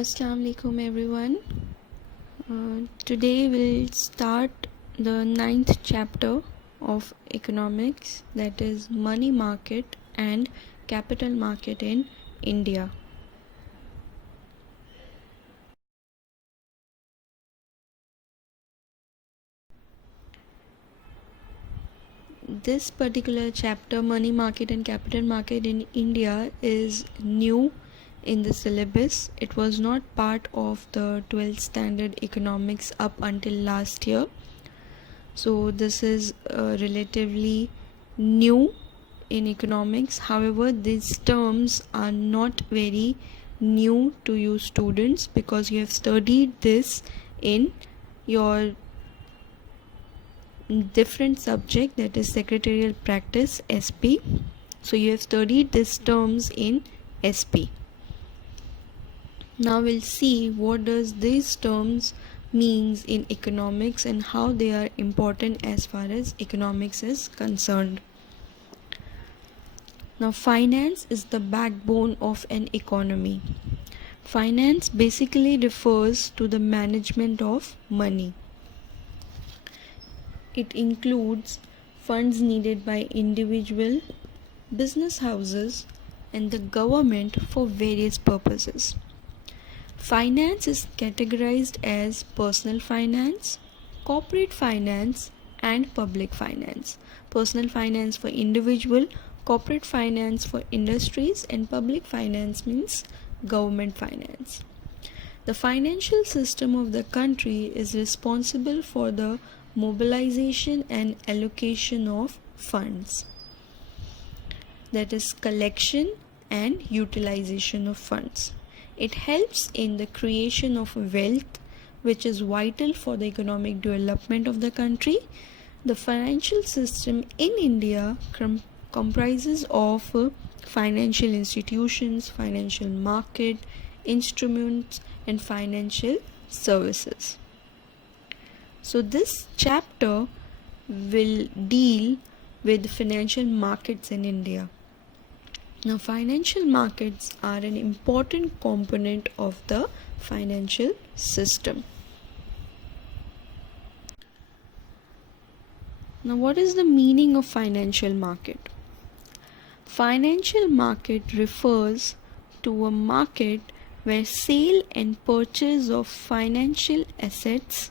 Assalamu alaikum everyone. Today we'll start the 9th chapter of economics, that is money market and capital market in India. This particular chapter, money market and capital market in India, is new in the syllabus. It was not part of the 12th standard economics up until last year. So this is relatively new in economics. However, these terms are not very new to you students because you have studied this in your different subject, that is secretarial practice, SP. So you have studied these terms in SP. Now we'll see what does these terms means in economics and how they are important as far as economics is concerned. Now, finance is the backbone of an economy. Finance basically refers to the management of money. It includes funds needed by individual, business houses, and the government for various purposes. Finance is categorized as personal finance, corporate finance, and public finance. Personal finance for individual, corporate finance for industries, and public finance means government finance. The financial system of the country is responsible for the mobilization and allocation of funds, that is collection and utilization of funds. It helps in the creation of wealth, which is vital for the economic development of the country. The financial system in India comprises of financial institutions, financial market, instruments, and financial services. So this chapter will deal with financial markets in India. Now, financial markets are an important component of the financial system. Now, what is the meaning of financial market? Financial market refers to a market where sale and purchase of financial assets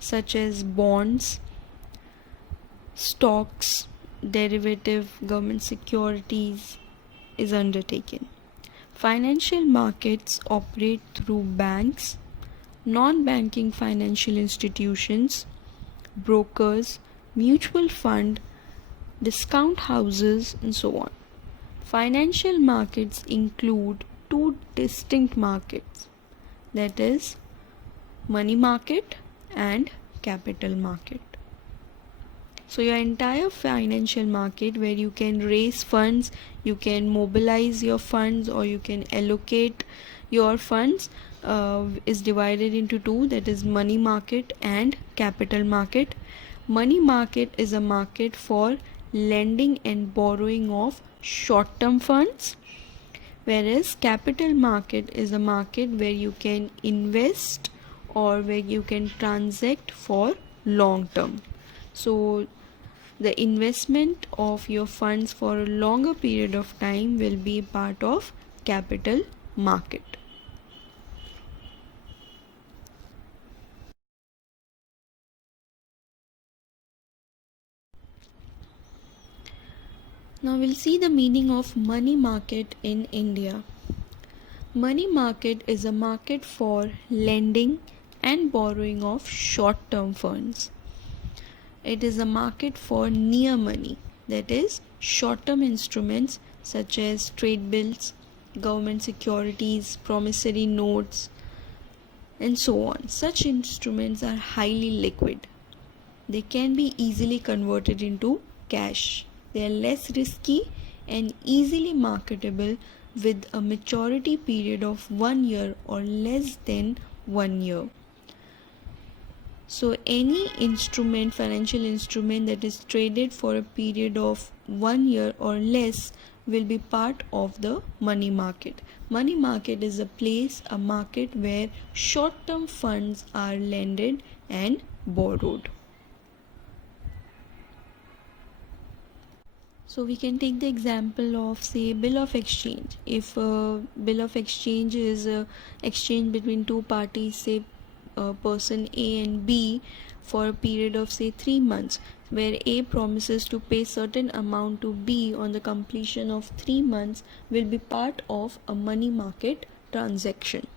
such as bonds, stocks, derivative government securities is undertaken. Financial markets operate through banks, non-banking financial institutions, brokers, mutual fund, discount houses, and so on. Financial markets include two distinct markets, that is money market and capital market. So your entire financial market where you can raise funds, you can mobilize your funds, or you can allocate your funds is divided into two, that is money market and capital market. Money market is a market for lending and borrowing of short-term funds, whereas capital market is a market where you can invest or where you can transact for long term. So the investment of your funds for a longer period of time will be part of capital market. Now we'll see the meaning of money market in India. Money market is a market for lending and borrowing of short-term funds. It is a market for near money, that is short-term instruments such as trade bills, government securities, promissory notes, and so on. Such instruments are highly liquid. They can be easily converted into cash. They are less risky and easily marketable with a maturity period of 1 year or less than 1 year. So any instrument, financial instrument that is traded for a period of 1 year or less will be part of the money market. Money market is a market where short-term funds are lended and borrowed. So we can take the example of, say, bill of exchange. If a bill of exchange is exchange between two parties, say person A and B, for a period of, say, 3 months, where A promises to pay certain amount to B on the completion of 3 months, will be part of a money market transaction.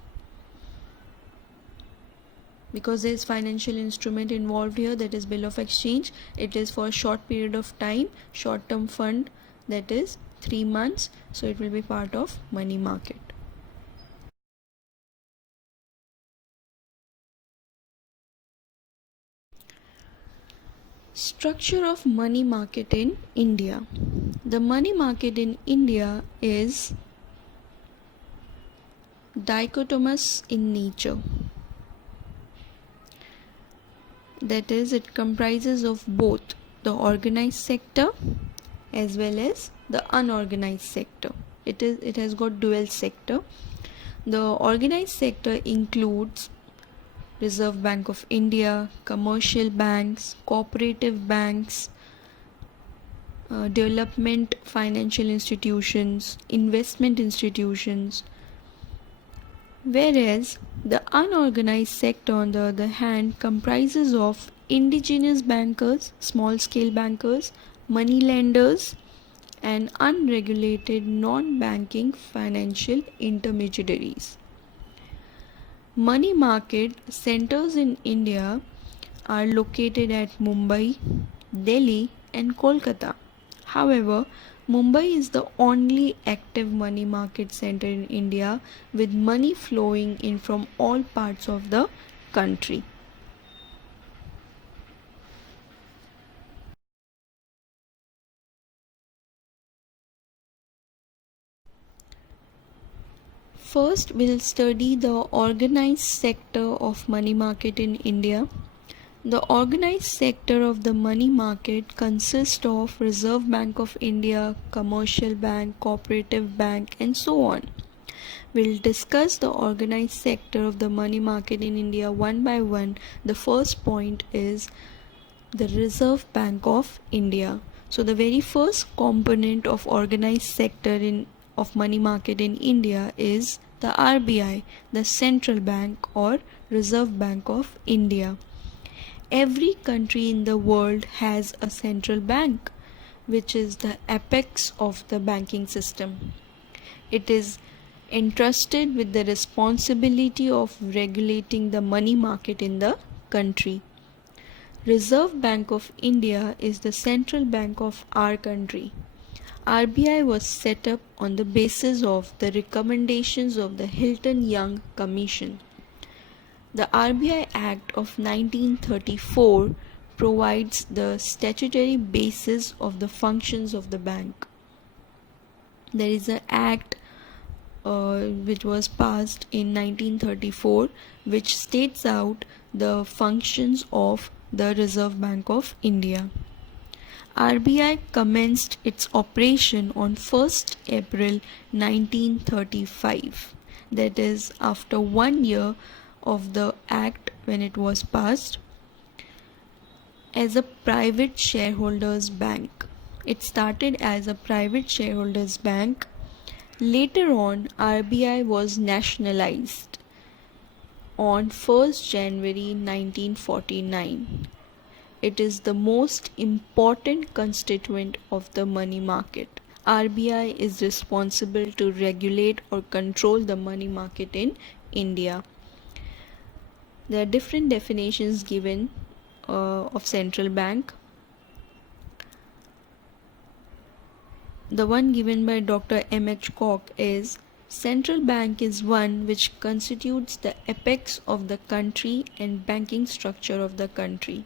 Because there is financial instrument involved here, that is bill of exchange. It is for a short period of time, short term fund, that is 3 months, so it will be part of money market. Structure of money market in India. The money market in India is dichotomous in nature. That is, it comprises of both the organized sector as well as the unorganized sector. It has got dual sector. The organized sector includes Reserve Bank of India, commercial banks, cooperative banks, development financial institutions, investment institutions. Whereas the unorganized sector, on the other hand, comprises of indigenous bankers, small scale bankers, money lenders, and unregulated non-banking financial intermediaries. Money market centers in India are located at Mumbai, Delhi, and Kolkata. However, Mumbai is the only active money market center in India, with money flowing in from all parts of the country. First, we'll study the organized sector of money market in India. The organized sector of the money market consists of Reserve Bank of India, commercial bank, cooperative bank, and so on. We'll discuss the organized sector of the money market in India one by one. The first point is the Reserve Bank of India. So the very first component of organized sector of money market in India is the RBI, the Central Bank or Reserve Bank of India. Every country in the world has a central bank, which is the apex of the banking system. It is entrusted with the responsibility of regulating the money market in the country. Reserve Bank of India is the central bank of our country. RBI was set up on the basis of the recommendations of the Hilton Young Commission. The RBI Act of 1934 provides the statutory basis of the functions of the bank. There is an act which was passed in 1934, which states out the functions of the Reserve Bank of India. RBI commenced its operation on 1st April 1935. That is, after 1 year of the act when it was passed, as a private shareholders bank. It started as a private shareholders bank. Later on, RBI was nationalized on 1st January 1949. It is the most important constituent of the money market. RBI is responsible to regulate or control the money market in India. There are different definitions given of central bank. The one given by Dr. M.H. Koch is, central bank is one which constitutes the apex of the country and banking structure of the country.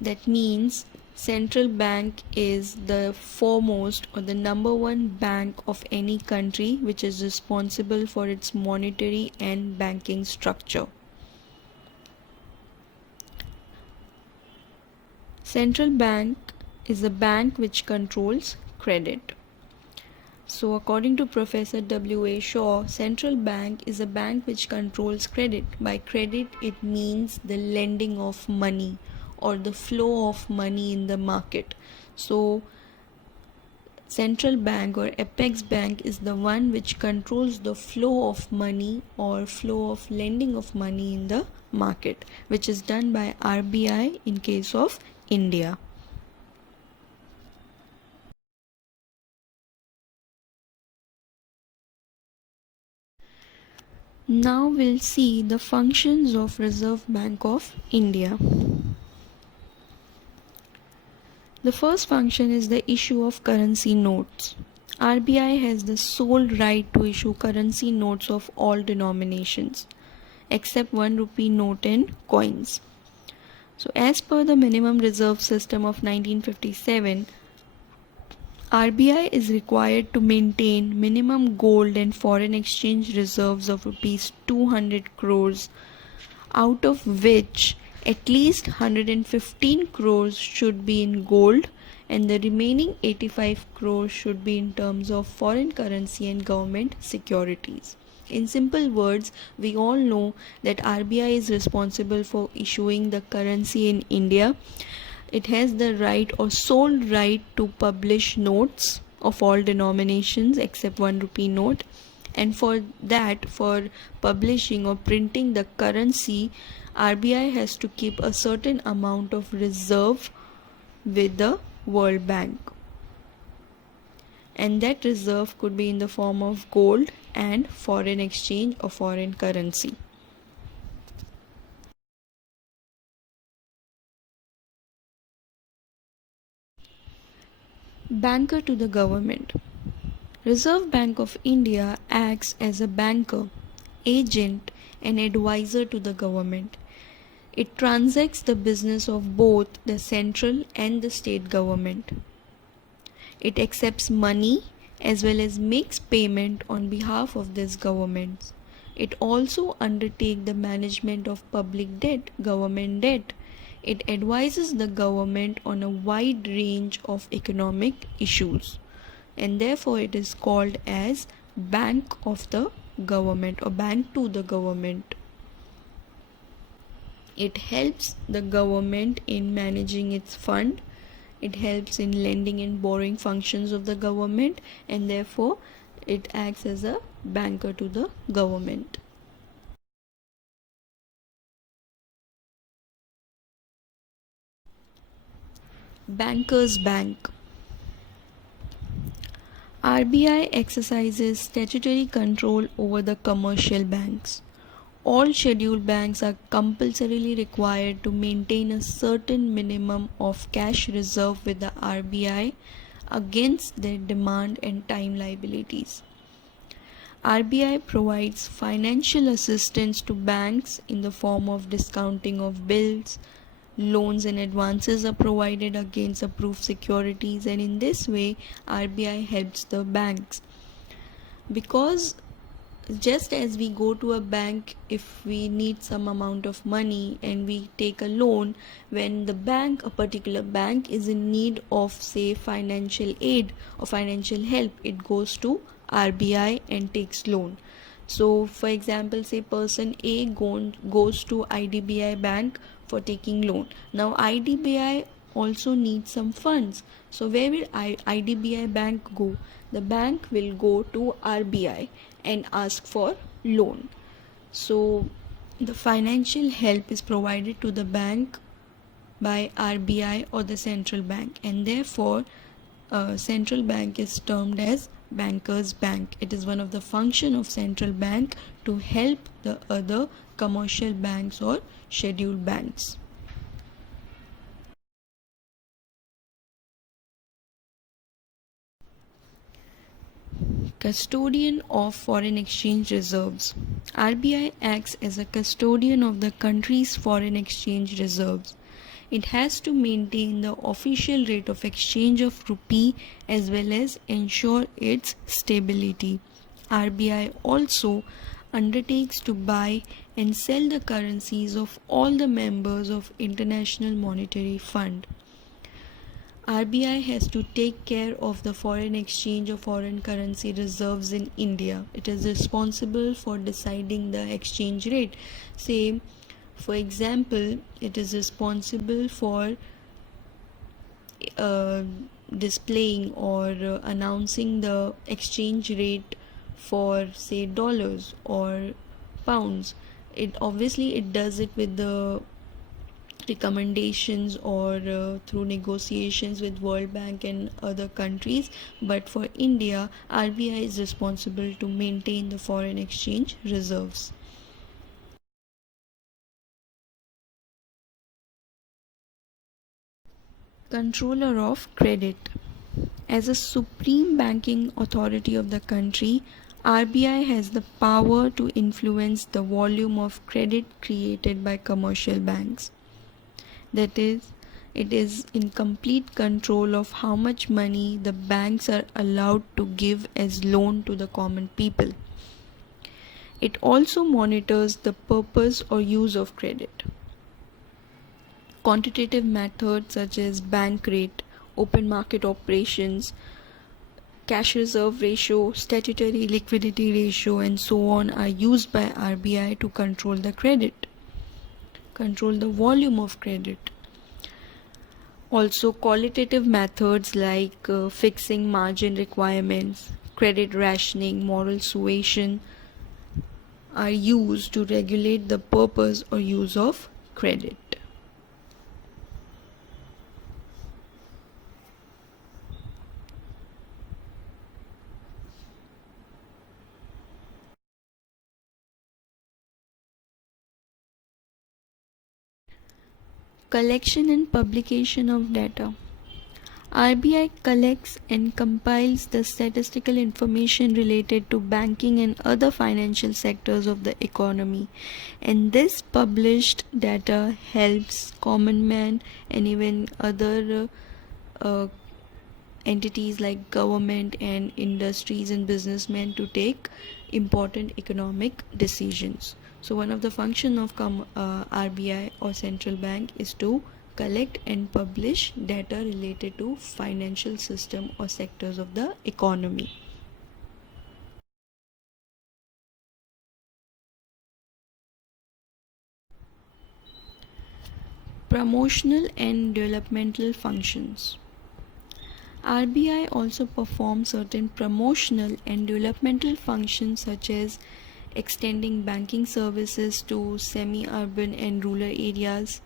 That means central bank is the foremost or the number one bank of any country which is responsible for its monetary and banking structure. Central bank is a bank which controls credit. So according to Professor W.A. Shaw, central bank is a bank which controls credit. By credit, it means the lending of money or the flow of money in the market. So central bank or apex bank is the one which controls the flow of money or flow of lending of money in the market, which is done by RBI in case of India. Now we'll see the functions of Reserve Bank of India. The first function is the issue of currency notes. RBI has the sole right to issue currency notes of all denominations except 1 rupee note and coins. So as per the minimum reserve system of 1957, RBI is required to maintain minimum gold and foreign exchange reserves of rupees 200 crores, out of which at least 115 crores should be in gold and the remaining 85 crores should be in terms of foreign currency and government securities. In simple words, we all know that RBI is responsible for issuing the currency in India. It has the right or sole right to publish notes of all denominations except 1 rupee note, and for that, for publishing or printing the currency, RBI has to keep a certain amount of reserve with the World Bank, and that reserve could be in the form of gold and foreign exchange or foreign currency. Banker to the government. Reserve Bank of India acts as a banker, agent and advisor to the government. It transacts the business of both the central and the state government. It accepts money as well as makes payment on behalf of this government. It also undertakes the management of public debt, government debt. It advises the government on a wide range of economic issues, and therefore it is called as bank of the government or bank to the government. It helps the government in managing its fund. It helps in lending and borrowing functions of the government, and therefore it acts as a banker to the government. Bankers Bank. RBI exercises statutory control over the commercial banks. All scheduled banks are compulsorily required to maintain a certain minimum of cash reserve with the RBI against their demand and time liabilities. RBI provides financial assistance to banks in the form of discounting of bills. Loans and advances are provided against approved securities, and in this way RBI helps the banks, because just as we go to a bank if we need some amount of money and we take a loan, when a particular bank is in need of say financial aid or financial help, it goes to RBI and takes loan. So for example, say person A goes to IDBI bank for taking loan. Now IDBI also needs some funds. So where will IDBI bank go? The bank will go to RBI and ask for loan. So the financial help is provided to the bank by RBI or the central bank, and therefore central bank is termed as bankers bank. It is one of the function of central bank to help the other commercial banks or scheduled banks. Custodian of foreign exchange reserves. RBI acts as a custodian of the country's foreign exchange reserves. It has to maintain the official rate of exchange of rupee as well as ensure its stability. RBI also undertakes to buy and sell the currencies of all the members of International Monetary Fund. RBI has to take care of the foreign exchange or foreign currency reserves in India. It is responsible for deciding the exchange rate. Say, for example, it is responsible for uh, displaying or announcing the exchange rate for, say, dollars or pounds. It does it with the recommendations or through negotiations with World Bank and other countries, but for India, RBI is responsible to maintain the foreign exchange reserves. Controller of credit. As a supreme banking authority of the country, RBI has the power to influence the volume of credit created by commercial banks. That is, it is in complete control of how much money the banks are allowed to give as loan to the common people. It also monitors the purpose or use of credit. Quantitative methods such as bank rate, open market operations, cash reserve ratio, statutory liquidity ratio, and so on are used by RBI to control the volume of credit. Also, qualitative methods like fixing margin requirements, credit rationing, moral suasion are used to regulate the purpose or use of credit. Collection and publication of data. RBI collects and compiles the statistical information related to banking and other financial sectors of the economy, and this published data helps common man and even other entities like government and industries and businessmen to take important economic decisions. So one of the function of RBI or central bank is to collect and publish data related to financial system or sectors of the economy. Promotional and developmental functions. RBI also performs certain promotional and developmental functions such as extending banking services to semi-urban and rural areas,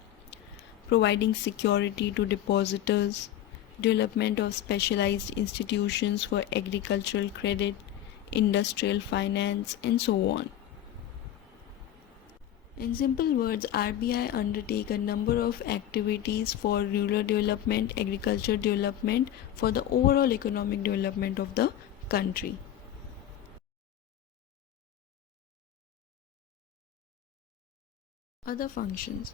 providing security to depositors, development of specialized institutions for agricultural credit, industrial finance, and so on. In simple words, RBI undertake a number of activities for rural development, agriculture development, for the overall economic development of the country. Other functions.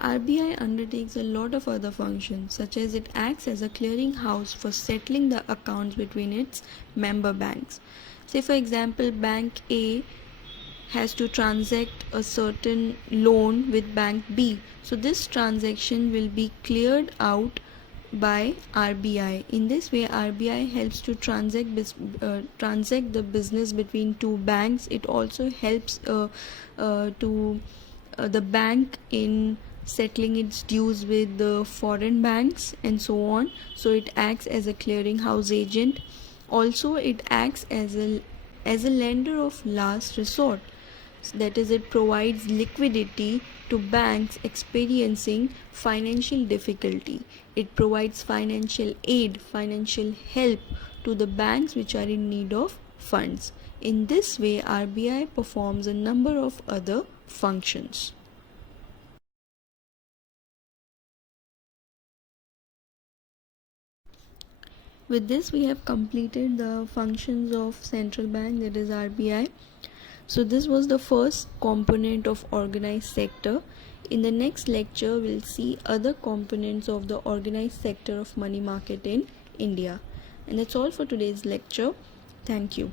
RBI undertakes a lot of other functions, such as it acts as a clearing house for settling the accounts between its member banks. Say, for example, Bank A has to transact a certain loan with Bank B. So this transaction will be cleared out by RBI. In this way, RBI helps to transact the business between two banks. It also helps to the bank in settling its dues with the foreign banks and so on. So it acts as a clearinghouse agent. Also, it acts as a lender of last resort. That is, it provides liquidity to banks experiencing financial difficulty. It provides financial aid, financial help to the banks which are in need of funds. In this way, RBI performs a number of other functions. With this, we have completed the functions of central bank, that is RBI. So this was the first component of organized sector. In the next lecture, we'll see other components of the organized sector of money market in India. And that's all for today's lecture. Thank you.